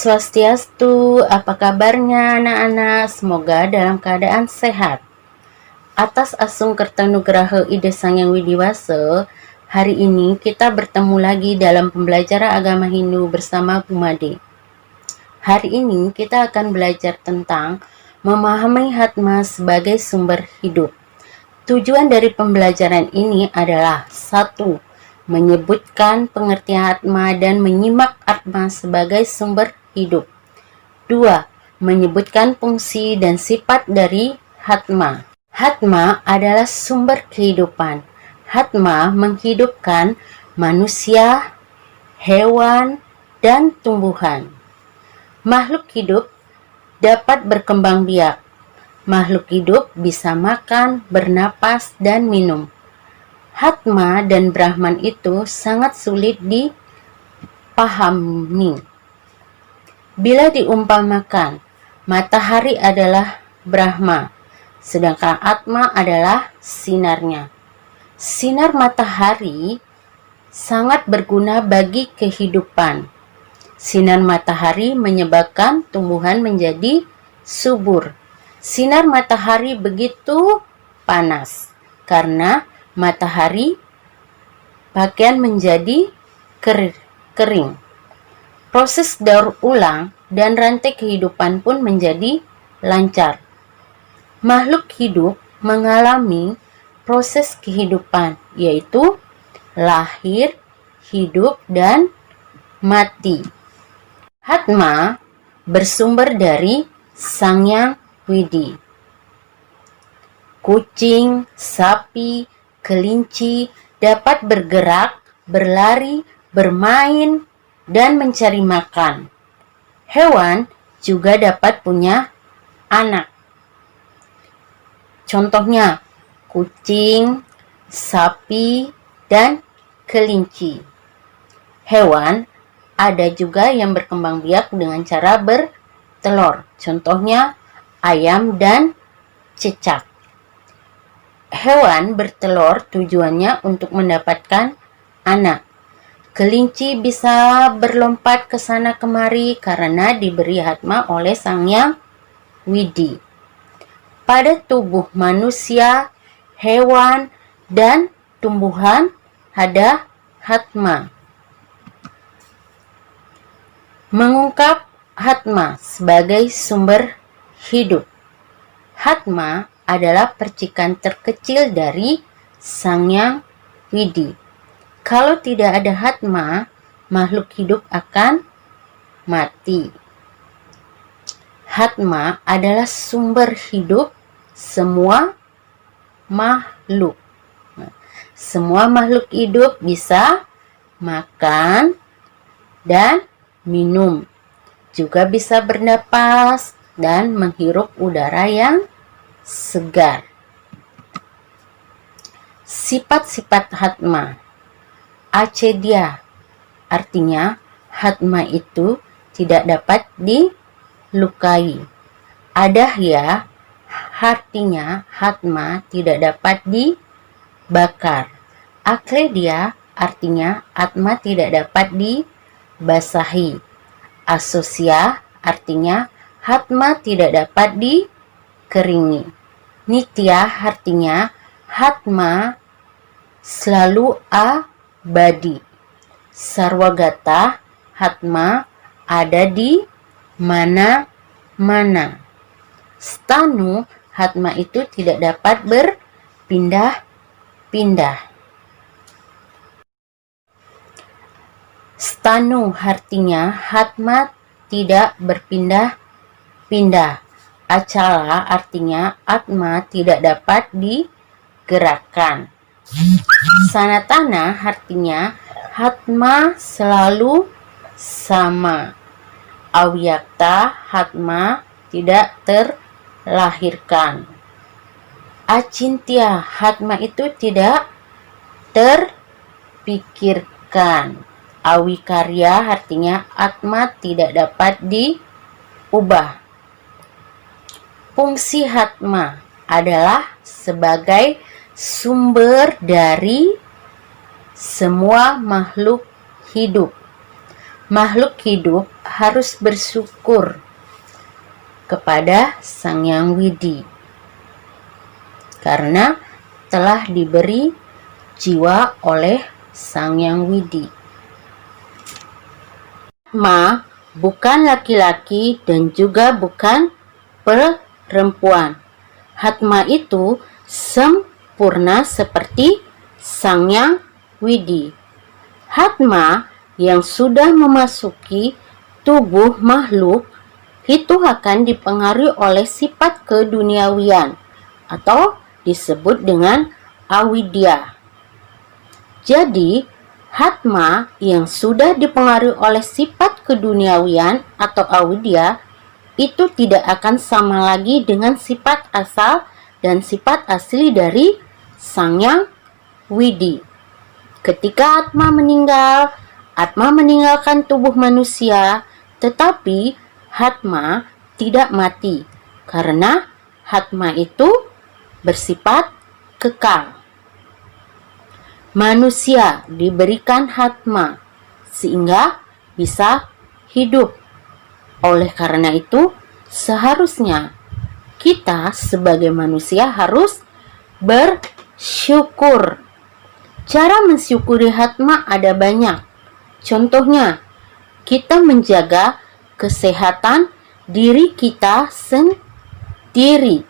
Swastiastu, apa kabarnya anak-anak? Semoga dalam keadaan sehat. Atas asung Kertanugraha Ida Sang Hyang Widiwasa, hari ini kita bertemu lagi dalam pembelajaran agama Hindu bersama Bu Made. Hari ini kita akan belajar tentang memahami Hatma sebagai sumber hidup. Tujuan dari pembelajaran ini adalah 1. Menyebutkan pengertian Atma dan menyimak Atma sebagai sumber hidup. 2. Menyebutkan fungsi dan sifat dari Hatma. Hatma adalah sumber kehidupan. Hatma menghidupkan manusia, hewan, dan tumbuhan. Makhluk hidup dapat berkembang biak. Makhluk hidup bisa makan, bernapas, dan minum. Hatma dan Brahman itu sangat sulit dipahami. Bila diumpamakan, matahari adalah Brahma, sedangkan Atma adalah sinarnya. Sinar matahari sangat berguna bagi kehidupan. Sinar matahari menyebabkan tumbuhan menjadi subur. Sinar matahari begitu panas karena matahari pakaian menjadi kering. Proses daur ulang dan rantai kehidupan pun menjadi lancar. Makhluk hidup mengalami proses kehidupan, yaitu lahir, hidup, dan mati. Hatma bersumber dari Sang Hyang Widi. Kucing, sapi, kelinci dapat bergerak, berlari, bermain, dan mencari makan. Hewan juga dapat punya anak. Contohnya, kucing, sapi, dan kelinci. Hewan ada juga yang berkembang biak dengan cara bertelur. Contohnya, ayam dan cicak. Hewan bertelur tujuannya untuk mendapatkan anak. Kelinci bisa berlompat ke sana kemari karena diberi Hatma oleh Sang Hyang Widi. Pada tubuh manusia, hewan, dan tumbuhan ada Hatma. Mengungkap Hatma sebagai sumber hidup. Hatma adalah percikan terkecil dari Sang Hyang Widi. Kalau tidak ada Hatma, makhluk hidup akan mati. Hatma adalah sumber hidup semua makhluk. Semua makhluk hidup bisa makan dan minum. Juga bisa bernapas dan menghirup udara yang segar. Sifat-sifat Hatma. Acedia, artinya Hatma itu tidak dapat dilukai. Adahya, artinya Hatma tidak dapat dibakar. Akledia, artinya Atma tidak dapat dibasahi. Asosia, artinya Hatma tidak dapat dikeringi. Nitya, artinya Hatma selalu abadi. Sarwagata, Hatma ada di mana-mana. Stanu, Hatma itu tidak dapat berpindah-pindah. Stanu artinya Hatma tidak berpindah-pindah. Acala artinya Atma tidak dapat digerakkan. Sanatana artinya Hatma selalu sama. Awyakta, Hatma tidak terlahirkan. Acintya, Hatma itu tidak terpikirkan. Awikarya artinya Atma tidak dapat diubah. Fungsi Hatma adalah sebagai sumber dari semua makhluk hidup. makhluk hidup harus bersyukur kepada Sang Yang Widi karena telah diberi jiwa oleh Sang Yang Widi. Atma bukan laki-laki dan juga bukan perempuan. Atma itu sempurna seperti Sang Yang Widi. Atma yang sudah memasuki tubuh makhluk itu akan dipengaruhi oleh sifat keduniawian atau disebut dengan avidya. Jadi, Atma yang sudah dipengaruhi oleh sifat keduniawian atau avidya itu tidak akan sama lagi dengan sifat asal dan sifat asli dari Sang Yang Widi. Ketika Atma meninggal, Atma meninggalkan tubuh manusia, tetapi Atma tidak mati karena Atma itu bersifat kekal. Manusia diberikan Atma sehingga bisa hidup. Oleh karena itu, seharusnya kita sebagai manusia harus bersyukur. Cara mensyukuri Atma ada banyak. Contohnya, kita menjaga kesehatan diri kita sendiri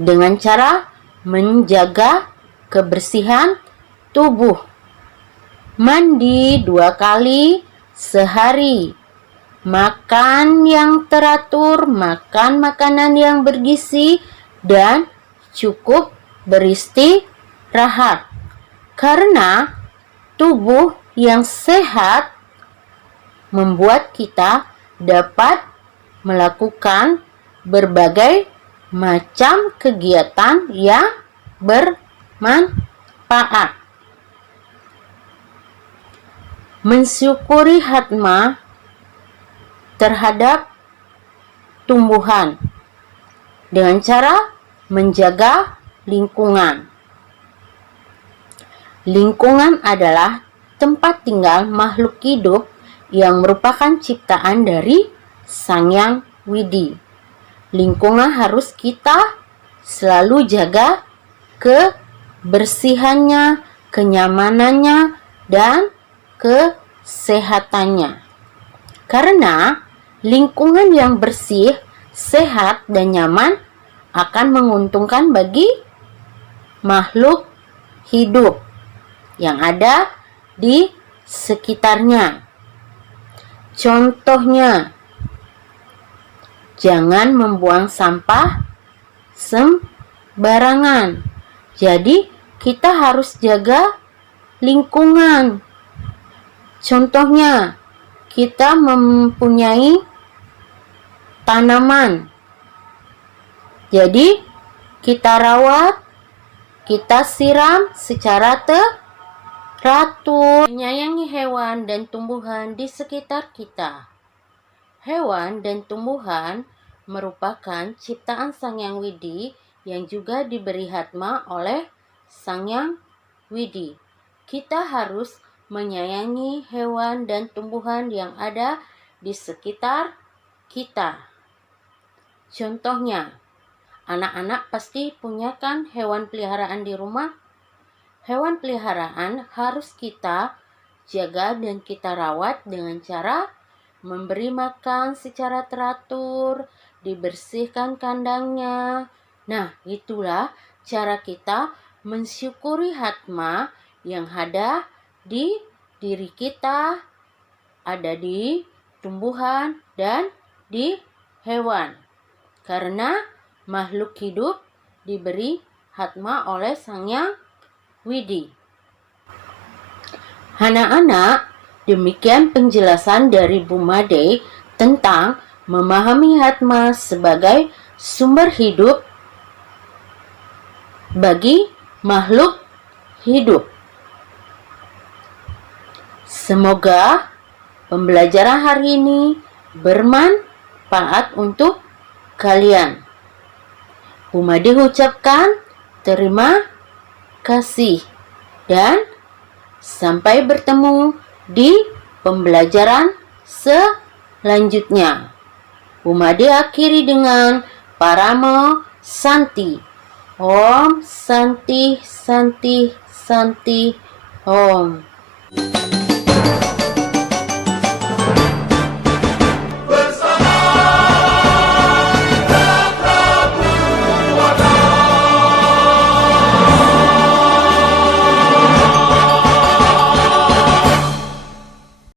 dengan cara menjaga kebersihan tubuh. Mandi 2 kali sehari. Makan yang teratur, makan makanan yang bergizi, dan cukup beristirahat. Karena tubuh yang sehat membuat kita dapat melakukan berbagai macam kegiatan yang bermanfaat. Mensyukuri Atma terhadap tumbuhan dengan cara menjaga lingkungan. Lingkungan adalah tempat tinggal makhluk hidup yang merupakan ciptaan dari Sang Yang Widi. Lingkungan harus kita selalu jaga kebersihannya, kenyamanannya, dan kesehatannya. Karena lingkungan yang bersih, sehat, dan nyaman akan menguntungkan bagi makhluk hidup yang ada di sekitarnya. Contohnya, jangan membuang sampah sembarangan. Jadi, kita harus jaga lingkungan. Contohnya, kita mempunyai tanaman. Jadi, kita rawat, kita siram secara teratur. Menyayangi hewan dan tumbuhan di sekitar kita. Hewan dan tumbuhan merupakan ciptaan Sang Yang Widi yang juga diberi Atma oleh Sang Yang Widi. Kita harus menyayangi hewan dan tumbuhan yang ada di sekitar kita. Contohnya, anak-anak pasti punya kan hewan peliharaan di rumah? Hewan peliharaan harus kita jaga dan kita rawat dengan cara memberi makan secara teratur, dibersihkan kandangnya. Nah, itulah cara kita mensyukuri Atma yang ada di diri kita, ada di tumbuhan, dan di hewan. Karena makhluk hidup diberi Atma oleh Sang Yang Widi. Anak-anak, demikian penjelasan dari Bu Made tentang memahami Atma sebagai sumber hidup bagi makhluk hidup. Semoga pembelajaran hari ini bermanfaat untuk kalian. Bu Made ucapkan terima kasih dan sampai bertemu di pembelajaran selanjutnya. Umade akhiri dengan Paramo Santi. Om Santi Santi Santi Om.